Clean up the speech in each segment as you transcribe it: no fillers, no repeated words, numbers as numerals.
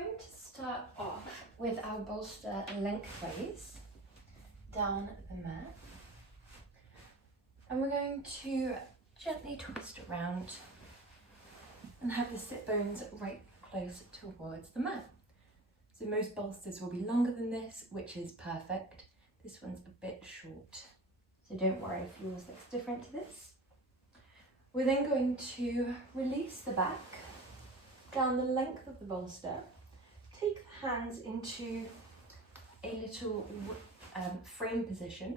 going to start off with our bolster lengthways down the mat. And we're going to gently twist around and have the sit bones right close towards the mat. So most bolsters will be longer than this, which is perfect. This one's a bit short, so don't worry if yours looks different to this. We're then going to release the back down the length of the bolster. Take the hands into a little frame position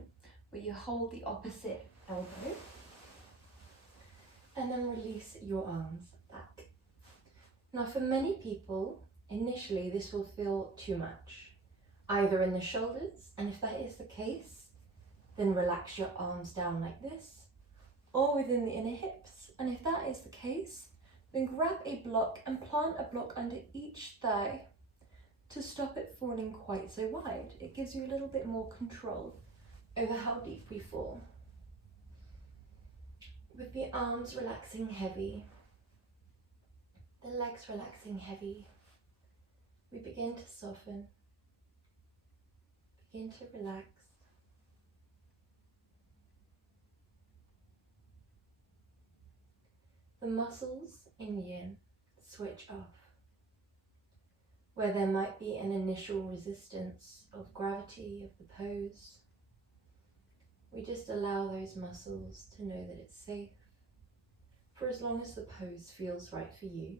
where you hold the opposite elbow and then release your arms back. Now for many people, initially this will feel too much, either in the shoulders, and if that is the case, then relax your arms down like this, or within the inner hips, and if that is the case, then grab a block and plant a block under each thigh to stop it falling quite so wide. It gives you a little bit more control over how deep we fall. With the arms relaxing heavy, the legs relaxing heavy, we begin to soften, begin to relax. The muscles in yin switch off. Where there might be an initial resistance of gravity of the pose, we just allow those muscles to know that it's safe for as long as the pose feels right for you,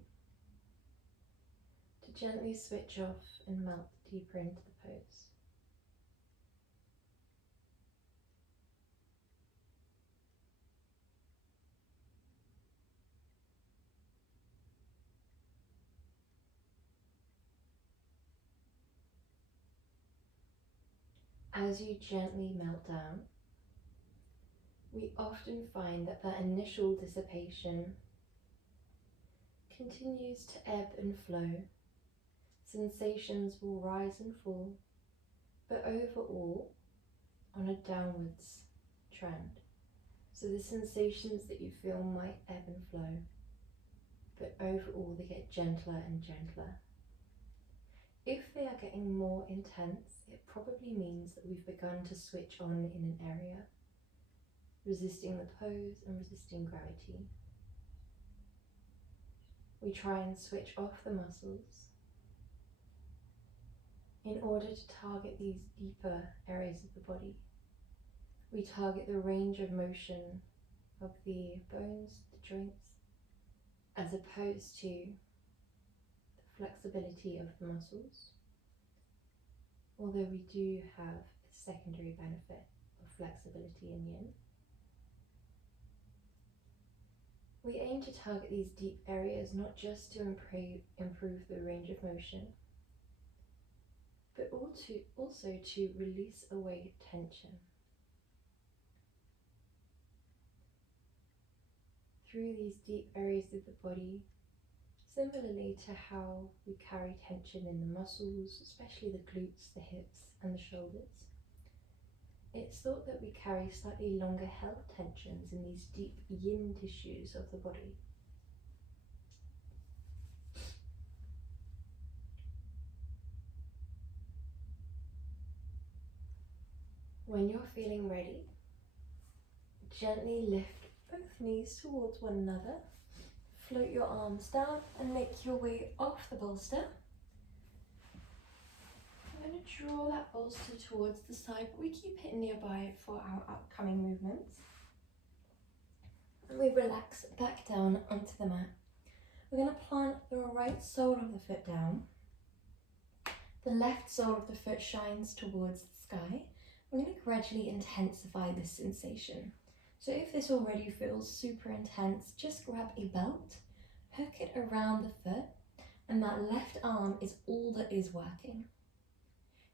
to gently switch off and melt deeper into the pose. As you gently melt down, we often find that that initial dissipation continues to ebb and flow. Sensations will rise and fall, but overall on a downwards trend. So the sensations that you feel might ebb and flow, but overall they get gentler and gentler. If they are getting more intense, it probably means that we've begun to switch on in an area, resisting the pose and resisting gravity. We try and switch off the muscles in order to target these deeper areas of the body. We target the range of motion of the bones, the joints, as opposed to flexibility of the muscles, although we do have a secondary benefit of flexibility in yin. We aim to target these deep areas not just to improve the range of motion, but also to release away tension. Through these deep areas of the body, similarly to how we carry tension in the muscles, especially the glutes, the hips and the shoulders, it's thought that we carry slightly longer held tensions in these deep yin tissues of the body. When you're feeling ready, gently lift both knees towards one another. Float your arms down and make your way off the bolster. I'm going to draw that bolster towards the side, but we keep it nearby for our upcoming movements. And we relax back down onto the mat. We're going to plant the right sole of the foot down. The left sole of the foot shines towards the sky. We're going to gradually intensify this sensation. So if this already feels super intense, just grab a belt, hook it around the foot, and that left arm is all that is working.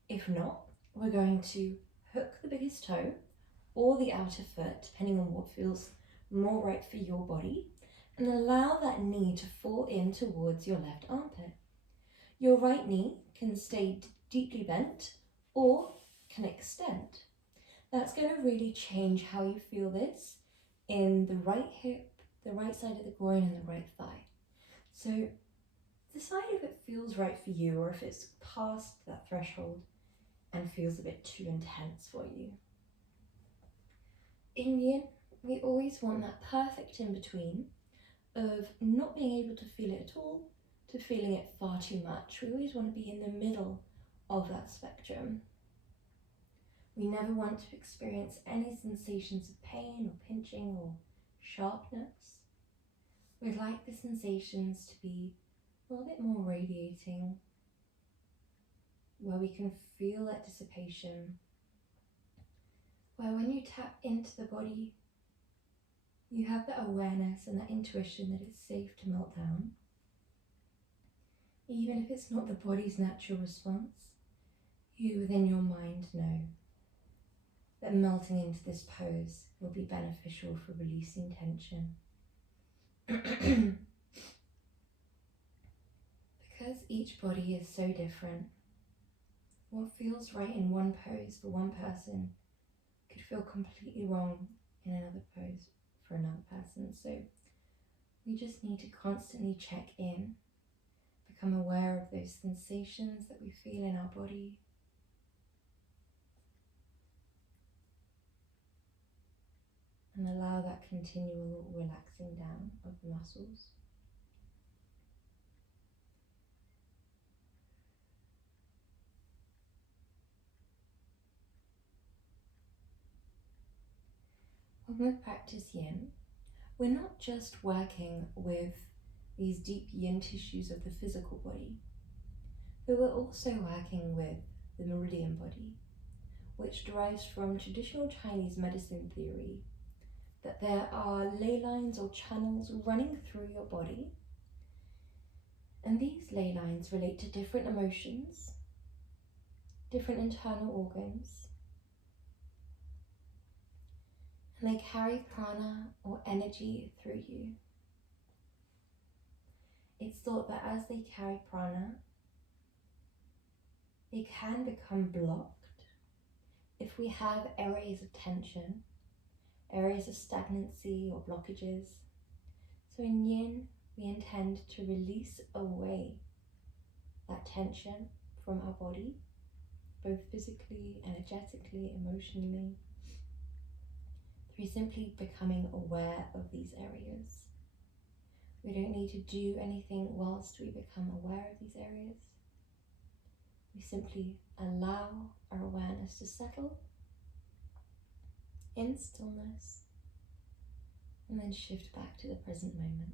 If not, we're going to hook the biggest toe or the outer foot, depending on what feels more right for your body, and allow that knee to fall in towards your left armpit. Your right knee can stay deeply bent or can extend. That's going to really change how you feel this in the right hip, the right side of the groin and the right thigh. So decide if it feels right for you or if it's past that threshold and feels a bit too intense for you. In yin, we always want that perfect in between of not being able to feel it at all to feeling it far too much. We always want to be in the middle of that spectrum. We never want to experience any sensations of pain or pinching or sharpness. We'd like the sensations to be a little bit more radiating, where we can feel that dissipation, where when you tap into the body, you have that awareness and that intuition that it's safe to melt down. Even if it's not the body's natural response, you within your mind know that melting into this pose will be beneficial for releasing tension. Because each body is so different, what feels right in one pose for one person could feel completely wrong in another pose for another person. So we just need to constantly check in, become aware of those sensations that we feel in our body, and allow that continual relaxing down of the muscles. When we practice yin, we're not just working with these deep yin tissues of the physical body, but we're also working with the meridian body, which derives from traditional Chinese medicine theory that there are ley lines or channels running through your body, and these ley lines relate to different emotions, different internal organs, and they carry prana or energy through you. It's thought that as they carry prana, they can become blocked if we have areas of tension, areas of stagnancy or blockages. So in yin, we intend to release away that tension from our body, both physically, energetically, emotionally, through simply becoming aware of these areas. We don't need to do anything whilst we become aware of these areas. We simply allow our awareness to settle in stillness and then shift back to the present moment.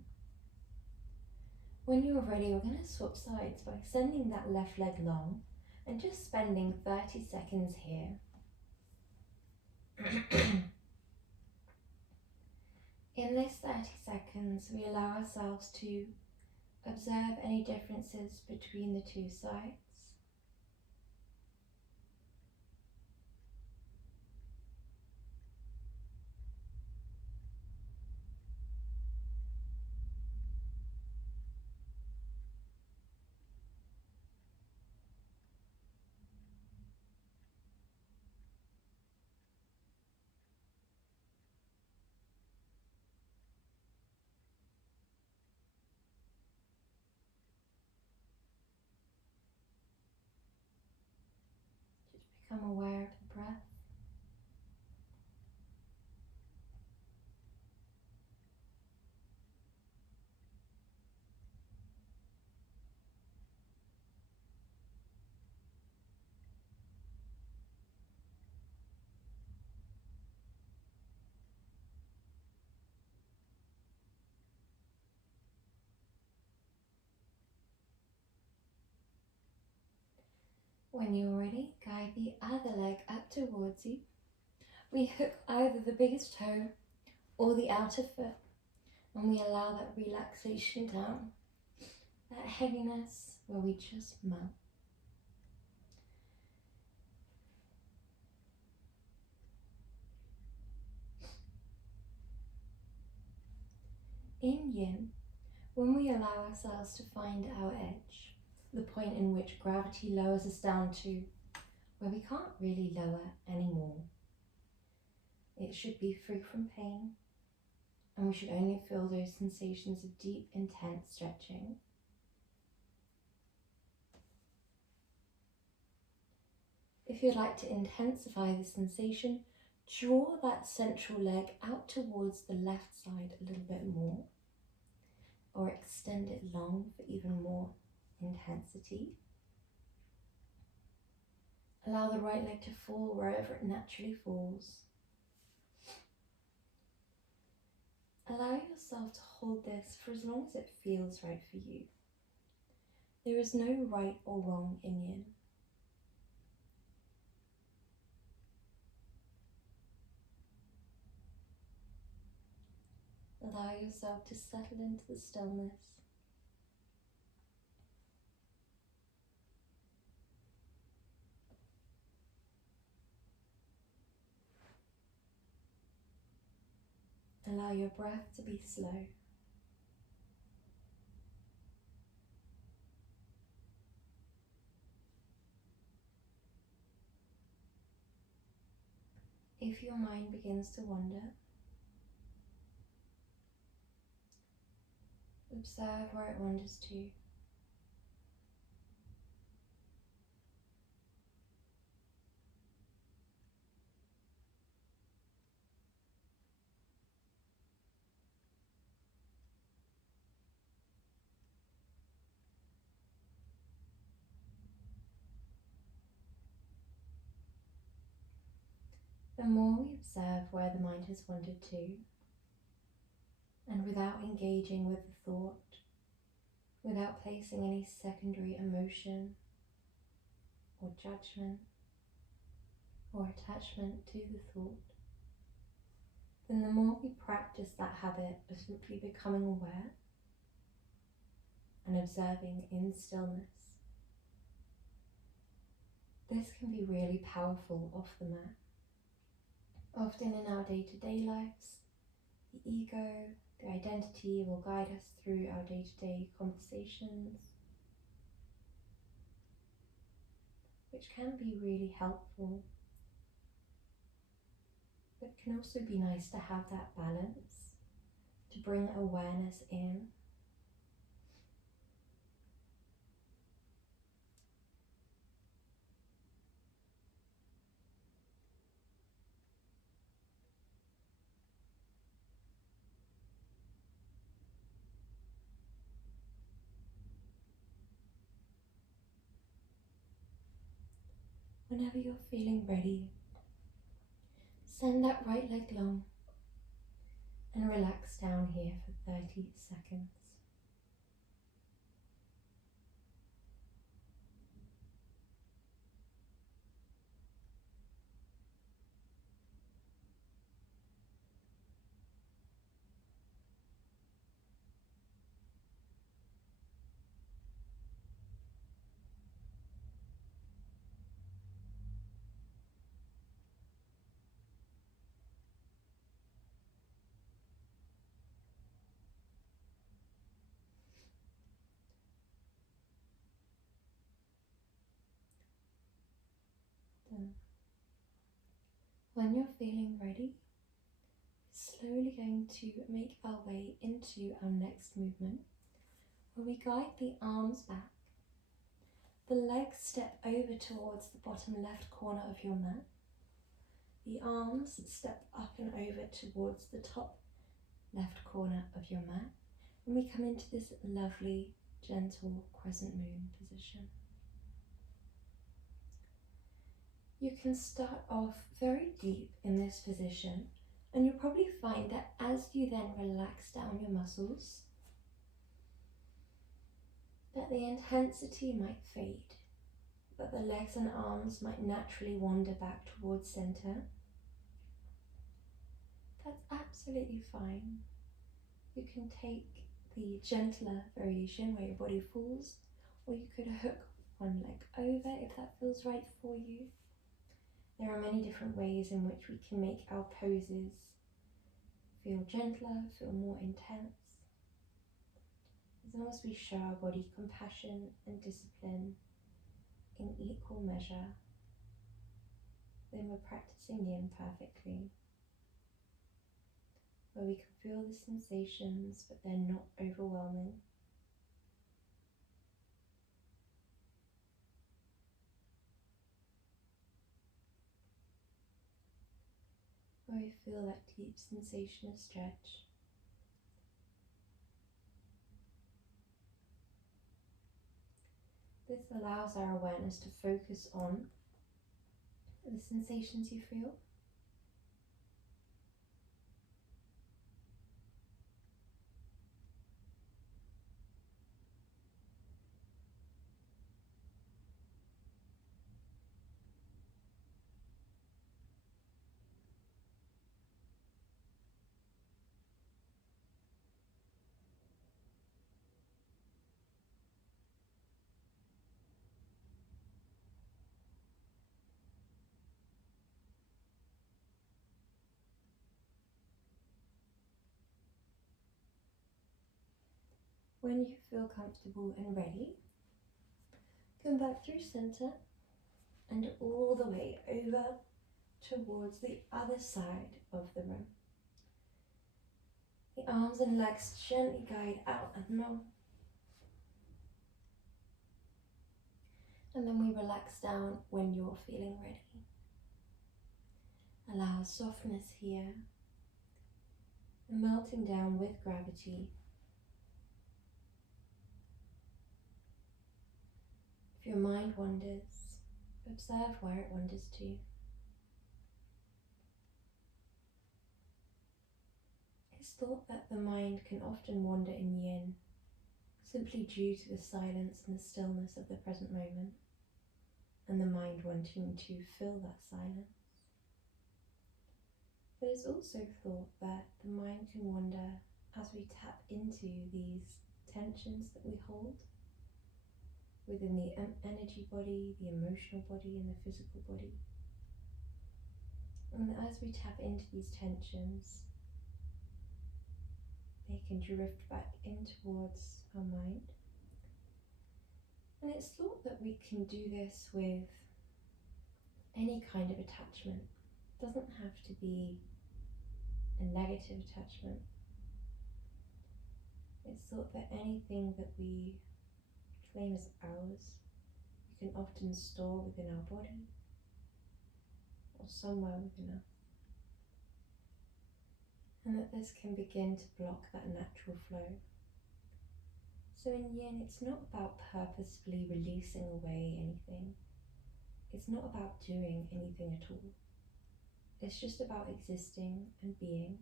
When you're ready, we're going to swap sides by extending that left leg long and just spending 30 seconds here. In this 30 seconds, we allow ourselves to observe any differences between the two sides. Become aware of the breath. When you're ready, guide the other leg up towards you. We hook either the biggest toe or the outer foot, and we allow that relaxation down, that heaviness where we just melt. In yin, when we allow ourselves to find our edge, the point in which gravity lowers us down to where we can't really lower anymore, it should be free from pain, and we should only feel those sensations of deep, intense stretching. If you'd like to intensify the sensation, draw that central leg out towards the left side a little bit more, or extend it long for even more intensity. Allow the right leg to fall wherever it naturally falls. Allow yourself to hold this for as long as it feels right for you. There is no right or wrong in yin. Allow yourself to settle into the stillness. Allow your breath to be slow. If your mind begins to wander, observe where it wanders to. The more we observe where the mind has wandered to, and without engaging with the thought, without placing any secondary emotion or judgment or attachment to the thought, then the more we practice that habit of simply becoming aware and observing in stillness, this can be really powerful off the mat. Often in our day-to-day lives, the ego, the identity will guide us through our day-to-day conversations, which can be really helpful, but can also be nice to have that balance, to bring awareness in. Whenever you're feeling ready, send that right leg long and relax down here for 30 seconds. When you're feeling ready, slowly going to make our way into our next movement, where we guide the arms back. The legs step over towards the bottom left corner of your mat. The arms step up and over towards the top left corner of your mat. And we come into this lovely, gentle crescent moon position. You can start off very deep in this position, and you'll probably find that as you then relax down your muscles, that the intensity might fade, that the legs and arms might naturally wander back towards center. That's absolutely fine. You can take the gentler variation where your body falls, or you could hook one leg over if that feels right for you. There are many different ways in which we can make our poses feel gentler, feel more intense. As long as we show our body compassion and discipline in equal measure, then we're practicing yin perfectly, where we can feel the sensations but they're not overwhelming. where we feel that deep sensation of stretch. This allows our awareness to focus on the sensations you feel. When you feel comfortable and ready, come back through center and all the way over towards the other side of the room. The arms and legs gently guide out and long. And then we relax down when you're feeling ready. Allow softness here and melting down with gravity. If your mind wanders, observe where it wanders to. It's thought that the mind can often wander in yin, simply due to the silence and the stillness of the present moment, and the mind wanting to fill that silence. But it's also thought that the mind can wander as we tap into these tensions that we hold within the energy body, the emotional body, and the physical body. And as we tap into these tensions, they can drift back in towards our mind. And it's thought that we can do this with any kind of attachment. It doesn't have to be a negative attachment. It's thought that anything that we claim as ours, we can often store within our body or somewhere within us. And that this can begin to block that natural flow. So in yin, it's not about purposefully releasing away anything. It's not about doing anything at all. It's just about existing and being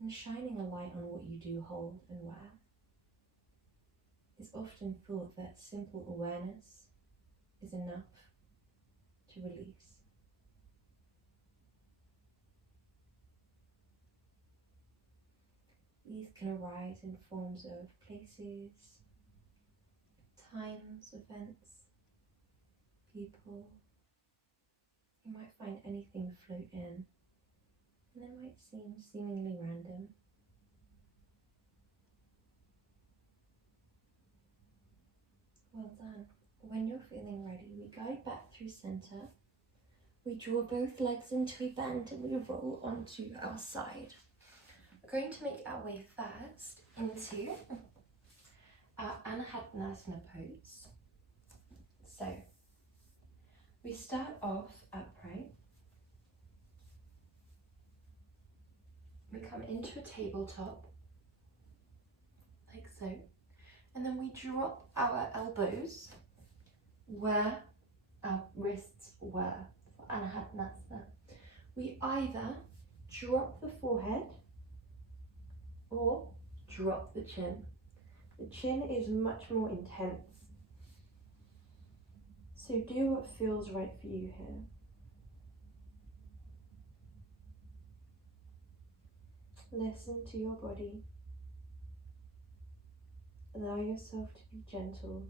and shining a light on what you do hold and wear. It's often thought that simple awareness is enough to release. These can arise in forms of places, times, events, people. You might find anything float in, and it might seem seemingly random. Well done. When you're feeling ready, we guide back through center. We draw both legs into a bend and we roll onto our side. We're going to make our way first into our Anahadnasana pose. So we start off upright. We come into a tabletop, like so, and then we drop our elbows where our wrists were for Anahadnasana. We either drop the forehead or drop the chin. The chin is much more intense. So do what feels right for you here. Listen to your body. Allow yourself to be gentle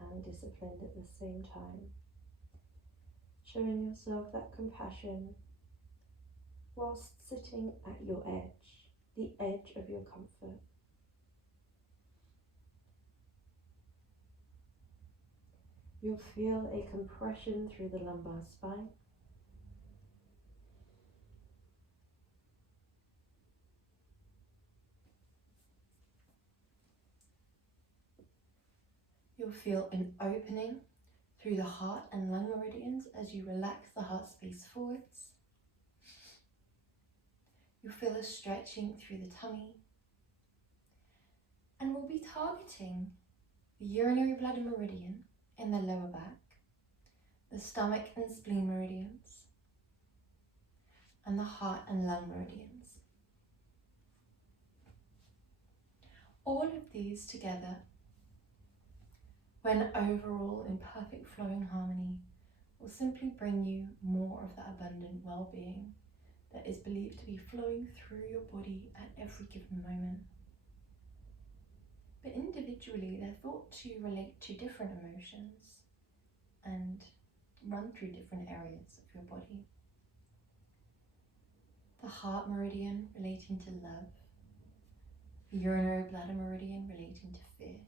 and disciplined at the same time. Showing yourself that compassion whilst sitting at your edge, the edge of your comfort. You'll feel a compression through the lumbar spine. You'll feel an opening through the heart and lung meridians as you relax the heart space forwards. You'll feel a stretching through the tummy. And we'll be targeting the urinary bladder meridian in the lower back, the stomach and spleen meridians, and the heart and lung meridians. All of these together, when overall in perfect flowing harmony, will simply bring you more of that abundant well-being that is believed to be flowing through your body at every given moment. But individually, they're thought to relate to different emotions and run through different areas of your body. The heart meridian relating to love, the urinary bladder meridian relating to fear,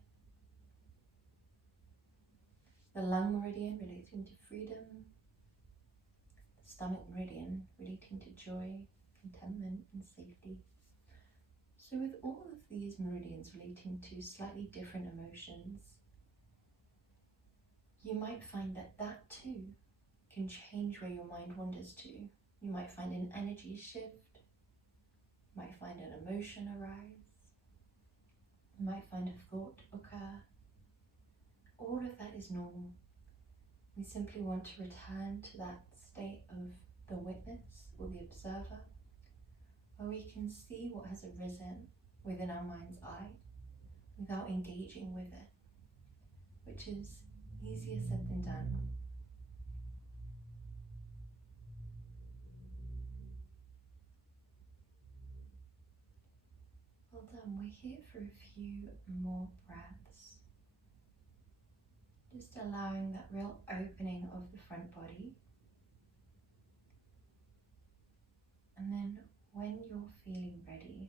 the lung meridian relating to freedom, the stomach meridian relating to joy, contentment and safety. So with all of these meridians relating to slightly different emotions, you might find that that too can change where your mind wanders to. You might find an energy shift, you might find an emotion arise, you might find a thought occur. All of that is normal. We simply want to return to that state of the witness or the observer, where we can see what has arisen within our mind's eye without engaging with it, which is easier said than done. Well done. We're here for a few more breaths. Just allowing that real opening of the front body. And then when you're feeling ready,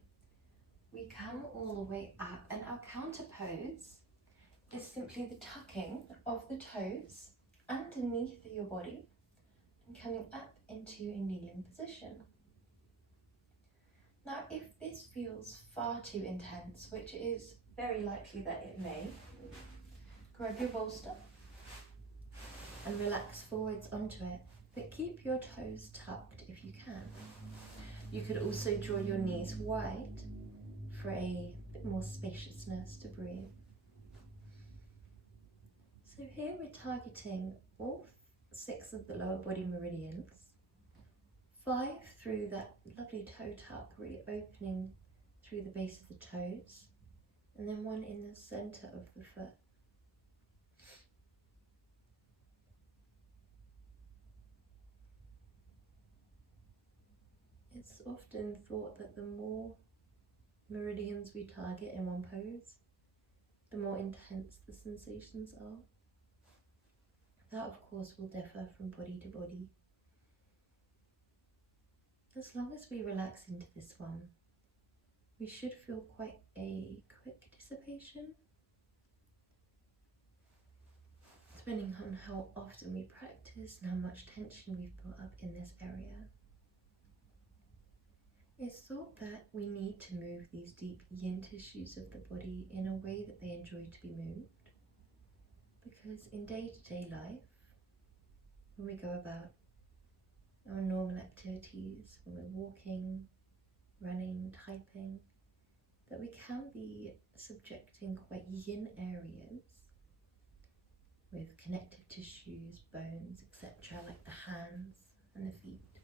we come all the way up, and our counter pose is simply the tucking of the toes underneath your body and coming up into a kneeling position. Now, if this feels far too intense, which is very likely that it may, grab your bolster and relax forwards onto it, but keep your toes tucked if you can. You could also draw your knees wide for a bit more spaciousness to breathe. So here we're targeting all 6 of the lower body meridians, 5 through that lovely toe tuck, really opening through the base of the toes, and then 1 in the center of the foot. It's often thought that the more meridians we target in one pose, the more intense the sensations are. That, of course, will differ from body to body. As long as we relax into this one, we should feel quite a quick dissipation, depending on how often we practice and how much tension we've built up in this area. It's thought that we need to move these deep yin tissues of the body in a way that they enjoy to be moved, because in day-to-day life, when we go about our normal activities, when we're walking, running, typing, that we can be subjecting quite yin areas with connective tissues, bones, etc., like the hands and the feet,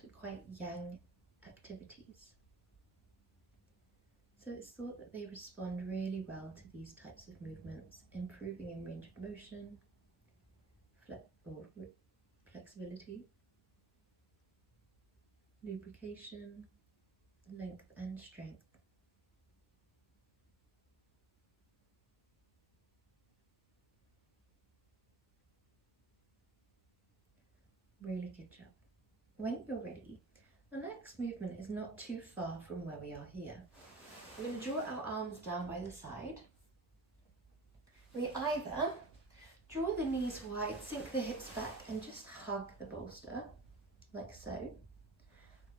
to quite yang activities. So it's thought that they respond really well to these types of movements, improving in range of motion, flexibility, lubrication, length and strength. Really good job. When you're ready, the next movement is not too far from where we are here. We're going to draw our arms down by the side. We either draw the knees wide, sink the hips back and just hug the bolster, like so.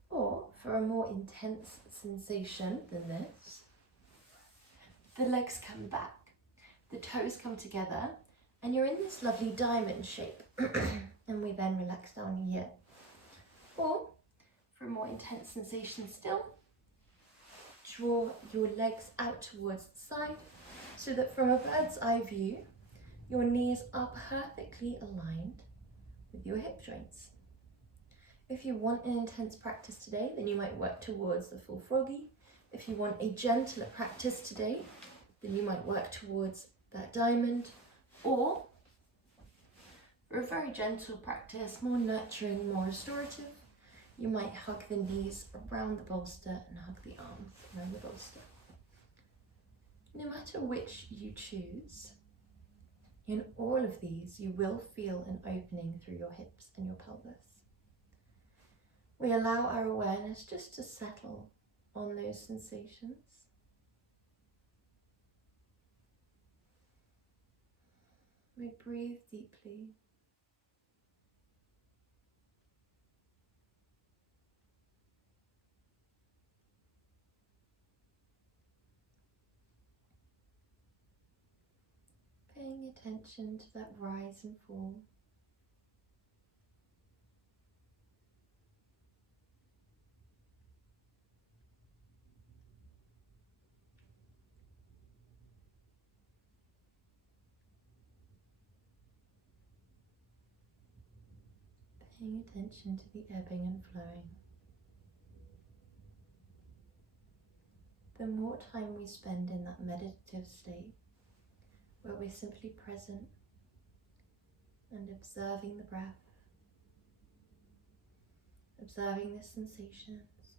Or, for a more intense sensation than this, the legs come back, the toes come together, and you're in this lovely diamond shape. And we then relax down here. Or, For a more intense sensation still, draw your legs out towards the side so that from a bird's eye view, your knees are perfectly aligned with your hip joints. If you want an intense practice today, then you might work towards the full froggy. If you want a gentler practice today, then you might work towards that diamond. Or for a very gentle practice, more nurturing, more restorative, you might hug the knees around the bolster and hug the arms around the bolster. No matter which you choose, in all of these, you will feel an opening through your hips and your pelvis. We allow our awareness just to settle on those sensations. We breathe deeply. Paying attention to that rise and fall. Paying attention to the ebbing and flowing. The more time we spend in that meditative state, where we're simply present and observing the breath, observing the sensations,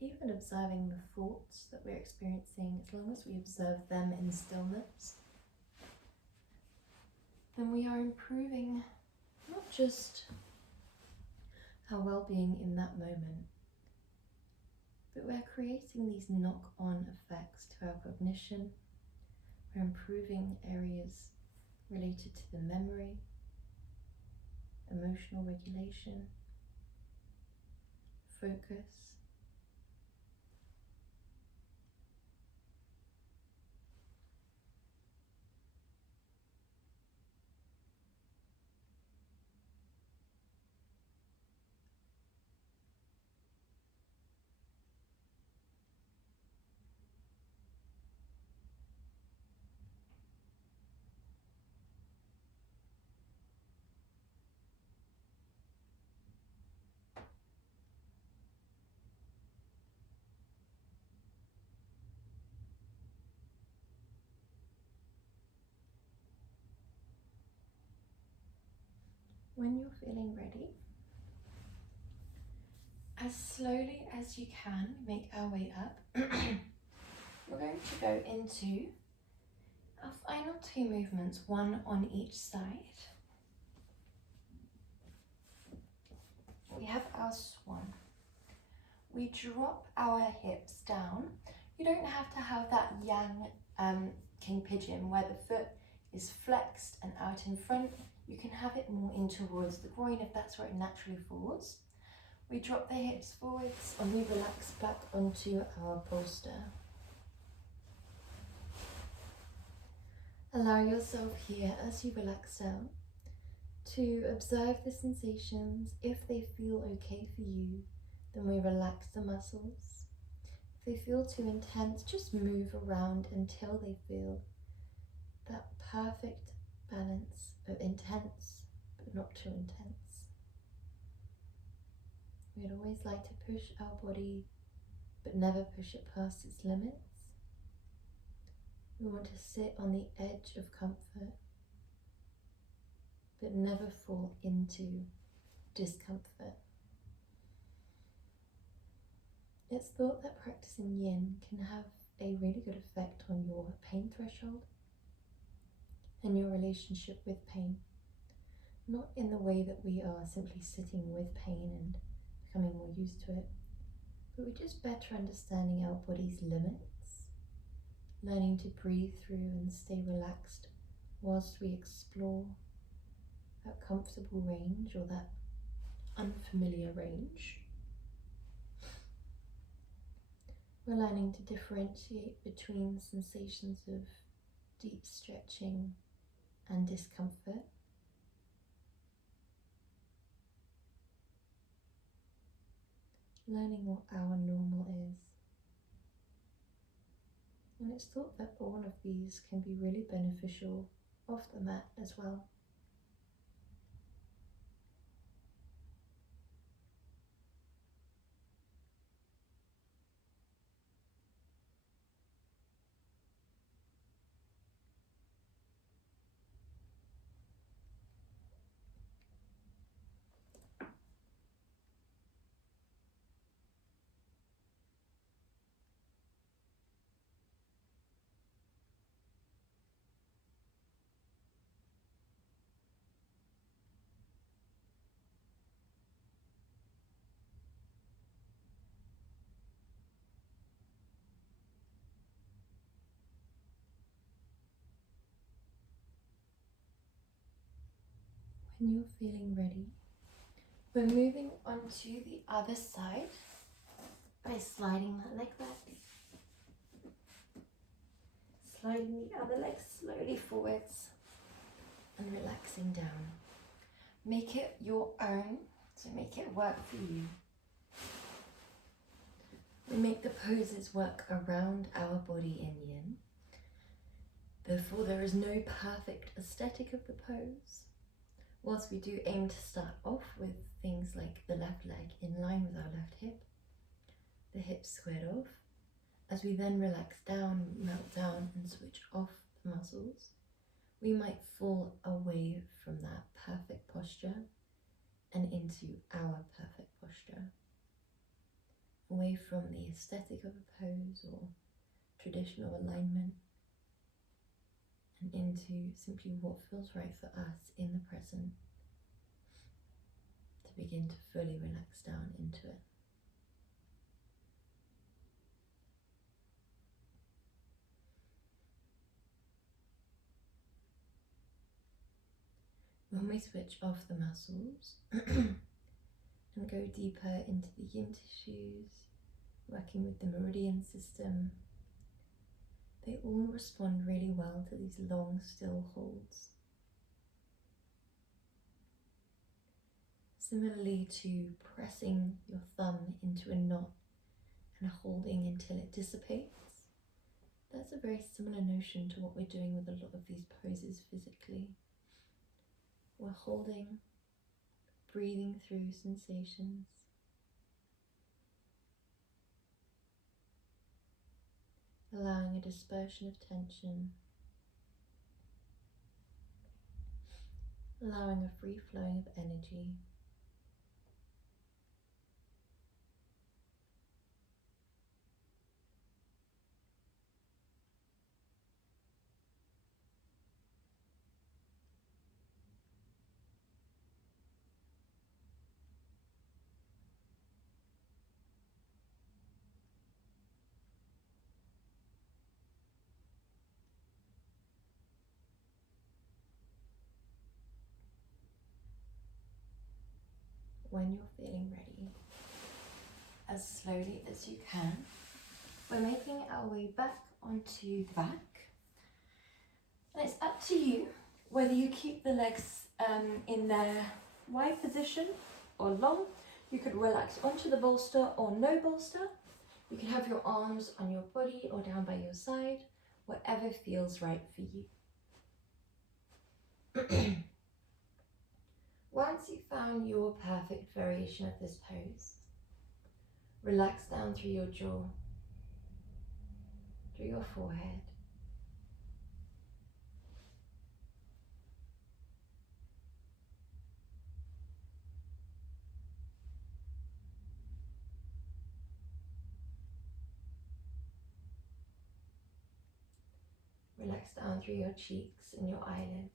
even observing the thoughts that we're experiencing, as long as we observe them in stillness, then we are improving not just our well-being in that moment, but we're creating these knock-on effects to our cognition. We're improving areas related to the memory, emotional regulation, focus. When you're feeling ready, as slowly as you can, make our way up. We're going to go into our final two movements, one on each side. We have our swan. We drop our hips down. You don't have to have that yang king pigeon where the foot is flexed and out in front. You can have it more in towards the groin if that's where it naturally falls. We drop the hips forwards and we relax back onto our bolster. Allow yourself here, as you relax down, to observe the sensations. If they feel okay for you, then we relax the muscles. If they feel too intense, just move around until they feel that perfect balance of intense but not too intense. We'd always like to push our body but never push it past its limits. We want to sit on the edge of comfort but never fall into discomfort. It's thought that practicing yin can have a really good effect on your pain threshold and your relationship with pain. Not in the way that we are simply sitting with pain and becoming more used to it, but we're just better understanding our body's limits, learning to breathe through and stay relaxed whilst we explore that comfortable range or that unfamiliar range. We're learning to differentiate between sensations of deep stretching and discomfort. learning what our normal is. And it's thought that all of these can be really beneficial off the mat as well. When you're feeling ready, we're moving on to the other side by sliding that leg back. Sliding the other leg slowly forwards and relaxing down. Make it your own, so make it work for you. We make the poses work around our body in yin. Therefore, there is no perfect aesthetic of the pose. Whilst we do aim to start off with things like the left leg in line with our left hip, the hips squared off, as we then relax down, melt down and switch off the muscles, we might fall away from that perfect posture and into our perfect posture. Away from the aesthetic of a pose or traditional alignment, and into simply what feels right for us in the present, to begin to fully relax down into it. When we switch off the muscles and go deeper into the yin tissues, working with the meridian system, they all respond really well to these long, still holds. Similarly to pressing your thumb into a knot and holding until it dissipates, that's a very similar notion to what we're doing with a lot of these poses physically. We're holding, breathing through sensations, allowing a dispersion of tension, allowing a free flowing of energy. When you're feeling ready, as slowly as you can, we're making our way back onto the back. And it's up to you whether you keep the legs in their wide position or long. You could relax onto the bolster or no bolster. You can have your arms on your body or down by your side, whatever feels right for you. Once you've found your perfect variation of this pose, relax down through your jaw, through your forehead. Relax down through your cheeks and your eyelids.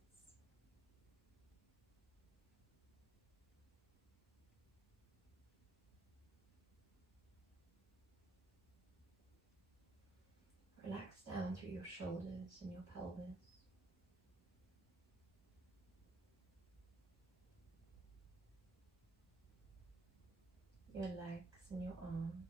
Relax down through your shoulders and your pelvis. Your legs and your arms.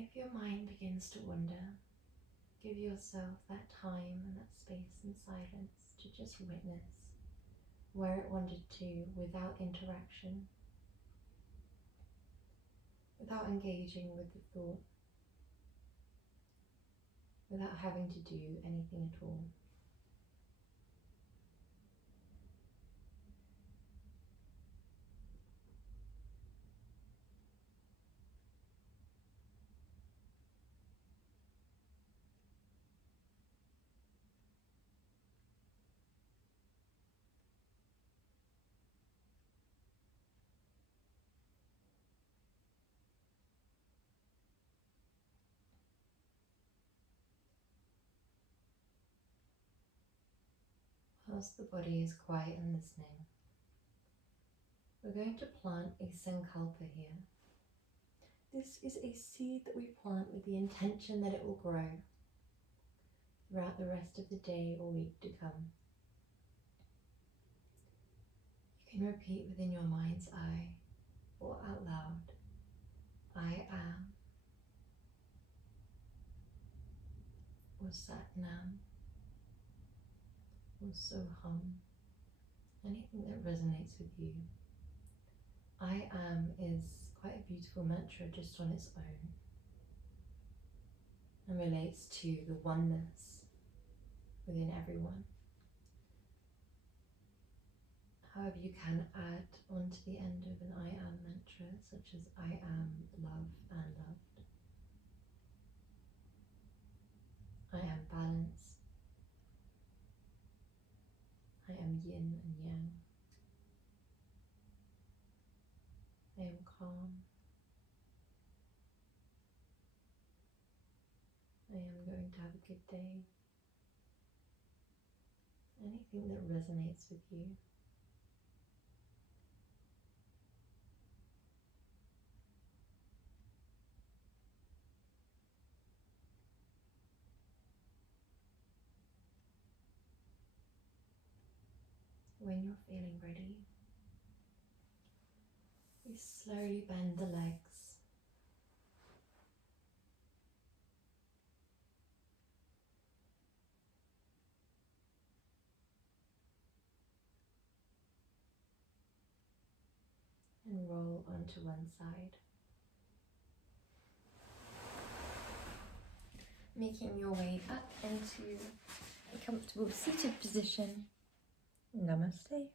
If your mind begins to wander, give yourself that time and that space and silence to just witness where it wandered to without interaction, without engaging with the thought, without having to do anything at all. Whilst the body is quiet and listening, we're going to plant a sankalpa here. This is a seed that we plant with the intention that it will grow throughout the rest of the day or week to come. You can repeat within your mind's eye or out loud, I am, or Sat Nam, or Soham, anything that resonates with you. I am is quite a beautiful mantra just on its own and relates to the oneness within everyone. However, you can add onto the end of an I am mantra, such as I am love and loved. I am balance. I am yin and yang. I am calm. I am going to have a good day. Anything that resonates with you. When you're feeling ready, we slowly bend the legs. And roll onto one side. Making your way up into a comfortable seated position. Namaste.